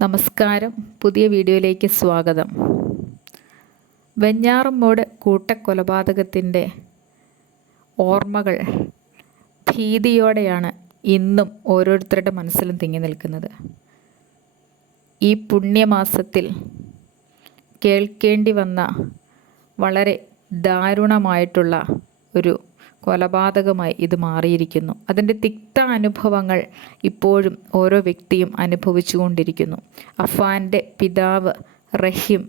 നമസ്കാരം. പുതിയ വീഡിയോയിലേക്ക് സ്വാഗതം. വെഞ്ഞാറമ്മൂട് കൂട്ടക്കൊലപാതകത്തിന്റെ ഓർമ്മകൾ ഭീതിയോടെയാണ് ഇന്നും ഓരോരുത്തരുടെ മനസ്സിലും തിങ്ങി നിൽക്കുന്നത്. ഈ പുണ്യമാസത്തിൽ കേൾക്കേണ്ടി വന്ന വളരെ ദാരുണമായിട്ടുള്ള ഒരു കൊലപാതകമായി ഇത് മാറിയിരിക്കുന്നു. അതിന്റെ തിക്ത അനുഭവങ്ങൾ ഇപ്പോഴും ഓരോ വ്യക്തിയും അനുഭവിച്ചുകൊണ്ടിരിക്കുന്നു. അഫാന്റെ പിതാവ് റഹീം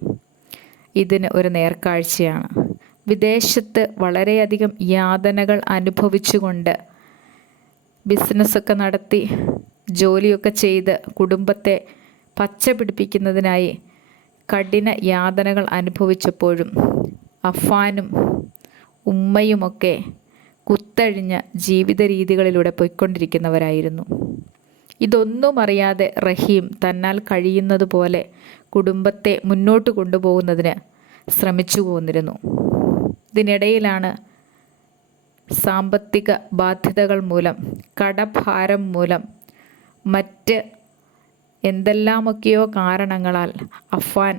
ഇതിന് ഒരു നേർക്കാഴ്ചയാണ്. വിദേശത്ത് വളരെയധികം യാതനകൾ അനുഭവിച്ചുകൊണ്ട് ബിസിനസ്സൊക്കെ നടത്തി ജോലിയൊക്കെ ചെയ്ത് കുടുംബത്തെ പച്ച പിടിപ്പിക്കുന്നതിനായി കഠിന യാതനകൾ അനുഭവിച്ചപ്പോഴും അഫാനും ഉമ്മയുമൊക്കെ കുത്തഴിഞ്ഞ ജീവിത രീതികളിലൂടെ പോയിക്കൊണ്ടിരിക്കുന്നവരായിരുന്നു. ഇതൊന്നും അറിയാതെ റഹീം തന്നാൽ കഴിയുന്നത് പോലെ കുടുംബത്തെ മുന്നോട്ട് കൊണ്ടുപോകുന്നതിന് ശ്രമിച്ചു പോന്നിരുന്നു. ഇതിനിടയിലാണ് സാമ്പത്തിക ബാധ്യതകൾ മൂലം കടഭാരം മൂലം മറ്റ് എന്തെല്ലാമൊക്കെയോ കാരണങ്ങളാൽ അഫാൻ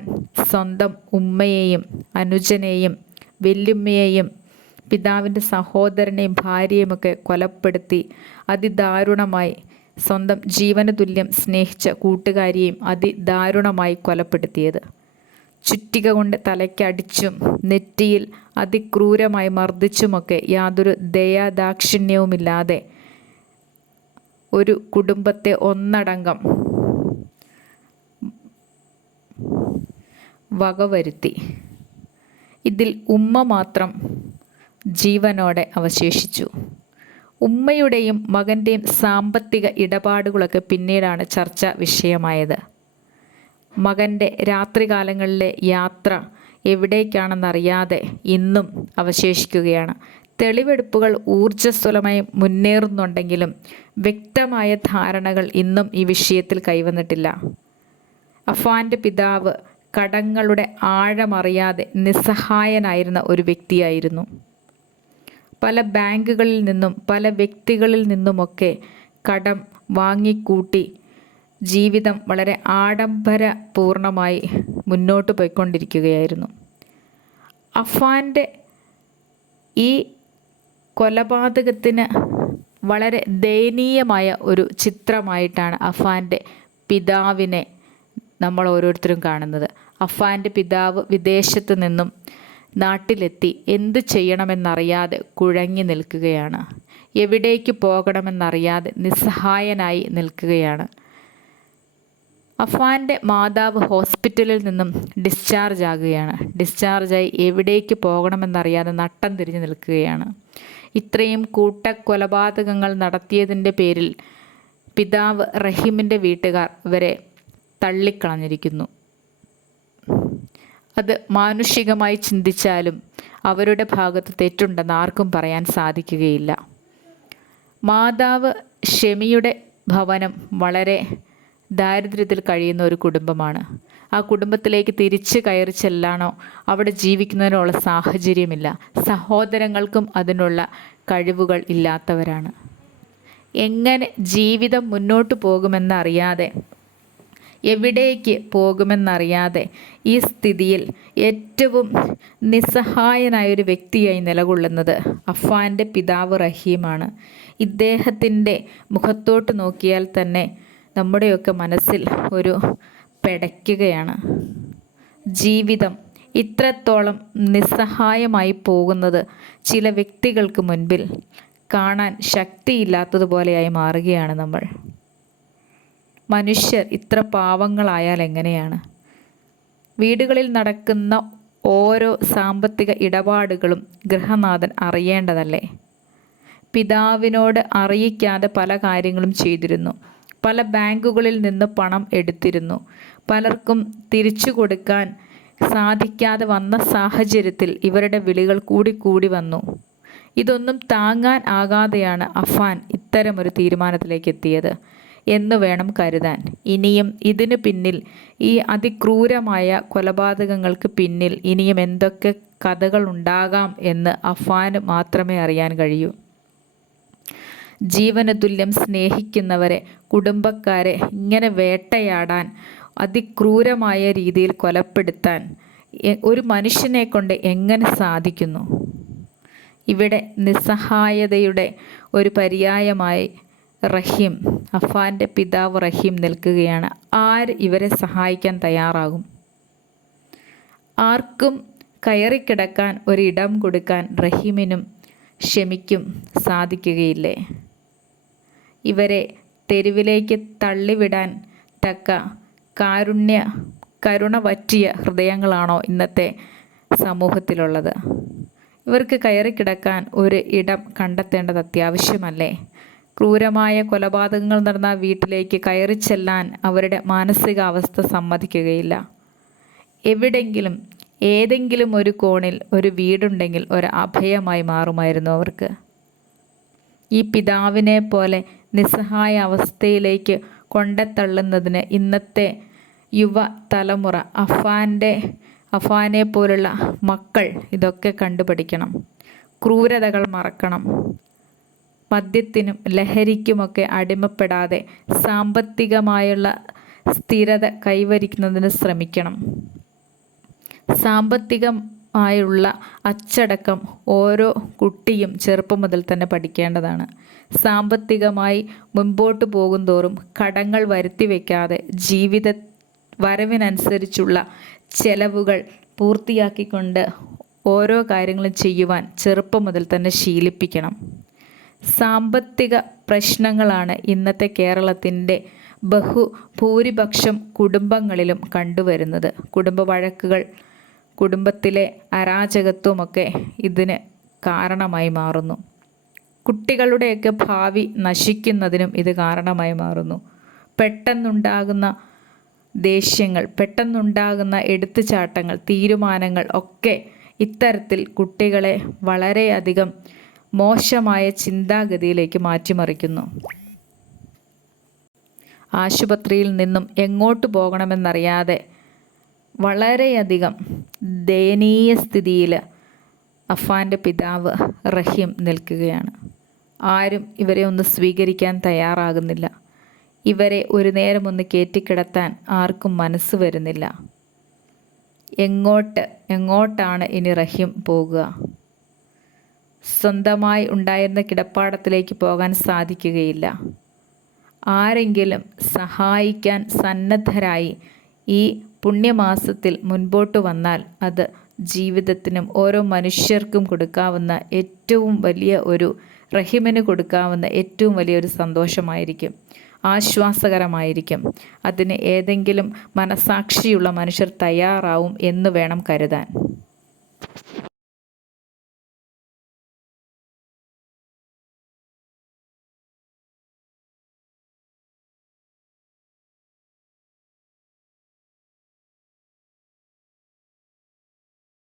സ്വന്തം ഉമ്മയെയും അനുജനെയും വല്യുമ്മയെയും പിതാവിന്റെ സഹോദരനെയും ഭാര്യയുമൊക്കെ കൊലപ്പെടുത്തി. അതിദാരുണമായി സ്വന്തം ജീവന തുല്യം സ്നേഹിച്ച കൂട്ടുകാരിയെയും അതിദാരുണമായി കൊലപ്പെടുത്തിയത്. ചുറ്റിക കൊണ്ട് തലയ്ക്കടിച്ചും നെറ്റിയിൽ അതിക്രൂരമായി മർദ്ദിച്ചുമൊക്കെ യാതൊരു ദയാദാക്ഷിണ്യവുമില്ലാതെ ഒരു കുടുംബത്തെ ഒന്നടങ്കം വകവരുത്തി. ഇതിൽ ഉമ്മ മാത്രം ജീവനോടെ അവശേഷിച്ചു. ഉമ്മയുടെയും മകന്റെയും സാമ്പത്തിക ഇടപാടുകളൊക്കെ പിന്നീടാണ് ചർച്ച വിഷയമായത്. മകന്റെ രാത്രികാലങ്ങളിലെ യാത്ര എവിടേക്കാണെന്നറിയാതെ ഇന്നും അവശേഷിക്കുകയാണ്. തെളിവെടുപ്പുകൾ ഊർജസ്വലമായി മുന്നേറുന്നുണ്ടെങ്കിലും വ്യക്തമായ ധാരണകൾ ഇന്നും ഈ വിഷയത്തിൽ കൈവന്നിട്ടില്ല. അഫാന്റെ പിതാവ് കടങ്ങളുടെ ആഴമറിയാതെ നിസ്സഹായനായിരുന്ന ഒരു വ്യക്തിയായിരുന്നു. പല ബാങ്കുകളിൽ നിന്നും പല വ്യക്തികളിൽ നിന്നുമൊക്കെ കടം വാങ്ങിക്കൂട്ടി ജീവിതം വളരെ ആഡംബരപൂർണമായി മുന്നോട്ട് പോയിക്കൊണ്ടിരിക്കുകയായിരുന്നു. അഫാന്റെ ഈ കൊലപാതകത്തിന് വളരെ ദയനീയമായ ഒരു ചിത്രമായിട്ടാണ് അഫാന്റെ പിതാവിനെ നമ്മൾ ഓരോരുത്തരും കാണുന്നത്. അഫാന്റെ പിതാവ് വിദേശത്ത് നിന്നും നാട്ടിലെത്തി എന്ത് ചെയ്യണമെന്നറിയാതെ കുഴങ്ങി നിൽക്കുകയാണ്. എവിടേക്ക് പോകണമെന്നറിയാതെ നിസ്സഹായനായി നിൽക്കുകയാണ്. അഫാന്റെ മാതാവ് ഹോസ്പിറ്റലിൽ നിന്നും ഡിസ്ചാർജ് ആകുകയാണ്. ഡിസ്ചാർജായി എവിടേക്ക് പോകണമെന്നറിയാതെ നട്ടം തിരിഞ്ഞു നിൽക്കുകയാണ്. ഇത്രയും കൂട്ടക്കൊലപാതകങ്ങൾ നടത്തിയതിന്റെ പേരിൽ പിതാവ് റഹീമിന്റെ വീട്ടുകാർ ഇവരെ തള്ളിക്കളഞ്ഞിരിക്കുന്നു. അത് മാനുഷികമായി ചിന്തിച്ചാലും അവരുടെ ഭാഗത്ത് തെറ്റുണ്ടെന്ന് ആർക്കും പറയാൻ സാധിക്കുകയില്ല. മാതാവ് ഷെമിയുടെ ഭവനം വളരെ ദാരിദ്ര്യത്തിൽ കഴിയുന്ന ഒരു കുടുംബമാണ്. ആ കുടുംബത്തിലേക്ക് തിരിച്ച് കയറി ചെല്ലാനോ അവിടെ ജീവിക്കുന്നതിനുള്ള സാഹചര്യമില്ല. സഹോദരങ്ങൾക്കും അതിനുള്ള കഴിവുകൾ ഇല്ലാത്തവരാണ്. എങ്ങനെ ജീവിതം മുന്നോട്ട് പോകുമെന്നറിയാതെ എവിടേക്ക് പോകുമെന്നറിയാതെ ഈ സ്ഥിതിയിൽ ഏറ്റവും നിസ്സഹായനായ ഒരു വ്യക്തിയായി നിലകൊള്ളുന്നത് അഫാന്റെ പിതാവ് റഹീമാണ്. ഇദ്ദേഹത്തിന്റെ മുഖത്തോട്ട് നോക്കിയാൽ തന്നെ നമ്മുടെയൊക്കെ മനസ്സിൽ ഒരു പെടയ്ക്കുകയാണ്. ജീവിതം ഇത്രത്തോളം നിസ്സഹായമായി പോകുന്നത് ചില വ്യക്തികൾക്ക് മുൻപിൽ കാണാൻ ശക്തിയില്ലാത്തതുപോലെയായി മാറുകയാണ് നമ്മൾ. മനുഷ്യർ ഇത്ര പാവങ്ങളായാൽ എങ്ങനെയാണ്? വീടുകളിൽ നടക്കുന്ന ഓരോ സാമ്പത്തിക ഇടപാടുകളും ഗൃഹനാഥൻ അറിയേണ്ടതല്ലേ? പിതാവിനോട് അറിയിക്കാതെ പല കാര്യങ്ങളും ചെയ്തിരുന്നു. പല ബാങ്കുകളിൽ നിന്ന് പണം എടുത്തിരുന്നു. പലർക്കും തിരിച്ചു കൊടുക്കാൻ സാധിക്കാതെ വന്ന സാഹചര്യത്തിൽ ഇവരുടെ വിളികൾ കൂടിക്കൂടി കൂടി വന്നു. ഇതൊന്നും താങ്ങാൻ ആകാതെയാണ് അഫാൻ ഇത്തരമൊരു തീരുമാനത്തിലേക്ക് എത്തിയത്. എന്ന് വേണം കരുതാൻ. ഇനിയും ഇതിനു പിന്നിൽ ഈ അതിക്രൂരമായ കൊലപാതകങ്ങൾക്ക് പിന്നിൽ ഇനിയും എന്തൊക്കെ കഥകൾ ഉണ്ടാകാം എന്ന് അഫാന് മാത്രമേ അറിയാൻ കഴിയൂ. ജീവന തുല്യം സ്നേഹിക്കുന്നവരെ കുടുംബക്കാരെ ഇങ്ങനെ വേട്ടയാടാൻ അതിക്രൂരമായ രീതിയിൽ കൊലപ്പെടുത്താൻ ഒരു മനുഷ്യനെ കൊണ്ട് എങ്ങനെ സാധിക്കുന്നു? ഇവിടെ നിസ്സഹായതയുടെ ഒരു പര്യായമായി റഹീം അഫാന്റെ പിതാവ് റഹീം നിൽക്കുകയാണ്. ആര് ഇവരെ സഹായിക്കാൻ തയ്യാറാകും? ആർക്കും കയറിക്കിടക്കാൻ ഒരിടം കൊടുക്കാൻ റഹീമിനും ക്ഷമിക്കും സാധിക്കുകയില്ലേ? ഇവരെ തെരുവിലേക്ക് തള്ളിവിടാൻ തക്ക കാരുണ്യ കരുണ പറ്റിയ ഹൃദയങ്ങളാണോ ഇന്നത്തെ സമൂഹത്തിലുള്ളത്? ഇവർക്ക് കയറിക്കിടക്കാൻ ഒരു ഇടം കണ്ടെത്തേണ്ടത് അത്യാവശ്യമല്ലേ? ക്രൂരമായ കൊലപാതകങ്ങൾ നടന്ന വീട്ടിലേക്ക് കയറി ചെല്ലാൻ അവരുടെ മാനസികാവസ്ഥ സമ്മതിക്കുകയില്ല. എവിടെങ്കിലും ഏതെങ്കിലും ഒരു കോണിൽ ഒരു വീടുണ്ടെങ്കിൽ ഒരു അഭയമായി മാറുമായിരുന്നു അവർക്ക്. ഈ പിതാവിനെ പോലെ നിസ്സഹായ അവസ്ഥയിലേക്ക് കൊണ്ടെത്തള്ളുന്നതിന് ഇന്നത്തെ യുവ തലമുറ അഫാന്റെ അഫാനെ പോലുള്ള മക്കൾ ഇതൊക്കെ കണ്ടുപഠിക്കണം ക്രൂരതകൾ മറക്കണം. മദ്യത്തിനും ലഹരിക്കുമൊക്കെ അടിമപ്പെടാതെ സാമ്പത്തികമായുള്ള സ്ഥിരത കൈവരിക്കുന്നതിന് ശ്രമിക്കണം. സാമ്പത്തികമായുള്ള അച്ചടക്കം ഓരോ കുട്ടിയും ചെറുപ്പം മുതൽ തന്നെ പഠിക്കേണ്ടതാണ്. സാമ്പത്തികമായി മുൻപോട്ട് പോകുന്തോറും കടങ്ങൾ വരുത്തി വയ്ക്കാതെ ജീവിത വരവിനനുസരിച്ചുള്ള ചെലവുകൾ പൂർത്തിയാക്കിക്കൊണ്ട് ഓരോ കാര്യങ്ങളും ചെയ്യുവാൻ ചെറുപ്പം മുതൽ തന്നെ ശീലിപ്പിക്കണം. സാമ്പത്തിക പ്രശ്നങ്ങളാണ് ഇന്നത്തെ കേരളത്തിന്റെ ബഹു ഭൂരിപക്ഷം കുടുംബങ്ങളിലും കണ്ടുവരുന്നത്. കുടുംബ വഴക്കുകൾ കുടുംബത്തിലെ അരാജകത്വമൊക്കെ ഇതിന് കാരണമായി മാറുന്നു. കുട്ടികളുടെയൊക്കെ ഭാവി നശിക്കുന്നതിനും ഇത് കാരണമായി മാറുന്നു. പെട്ടെന്നുണ്ടാകുന്ന ദേഷ്യങ്ങൾ പെട്ടെന്നുണ്ടാകുന്ന എടുത്തുചാട്ടങ്ങൾ തീരുമാനങ്ങൾ ഒക്കെ ഇത്തരത്തിൽ കുട്ടികളെ വളരെയധികം മോശമായ ചിന്താഗതിയിലേക്ക് മാറ്റിമറിക്കുന്നു. ആശുപത്രിയിൽ നിന്നും എങ്ങോട്ട് പോകണമെന്നറിയാതെ വളരെയധികം ദയനീയ സ്ഥിതിയിൽ അഫാന്റെ പിതാവ് റഹീം നിൽക്കുകയാണ്. ആരും ഇവരെ ഒന്ന് സ്വീകരിക്കാൻ തയ്യാറാകുന്നില്ല. ഇവരെ ഒരു നേരം ഒന്ന് കയറ്റിക്കിടത്താൻ ആർക്കും മനസ്സ് വരുന്നില്ല. എങ്ങോട്ട് എങ്ങോട്ടാണ് ഇനി റഹീം പോകുക സ്വന്തമായി ഉണ്ടായിരുന്ന കിടപ്പാടത്തിലേക്ക് പോകാൻ സാധിക്കുകയില്ല. ആരെങ്കിലും സഹായിക്കാൻ സന്നദ്ധരായി ഈ പുണ്യമാസത്തിൽ മുൻപോട്ട് വന്നാൽ അത് ജീവിതത്തിനും ഓരോ മനുഷ്യർക്കും കൊടുക്കാവുന്ന ഏറ്റവും വലിയ ഒരു റഹിമിന് കൊടുക്കാവുന്ന ഏറ്റവും വലിയൊരു സന്തോഷമായിരിക്കും ആശ്വാസകരമായിരിക്കും. അതിന് ഏതെങ്കിലും മനസാക്ഷിയുള്ള മനുഷ്യർ തയ്യാറാവും എന്ന് വേണം കരുതാൻ.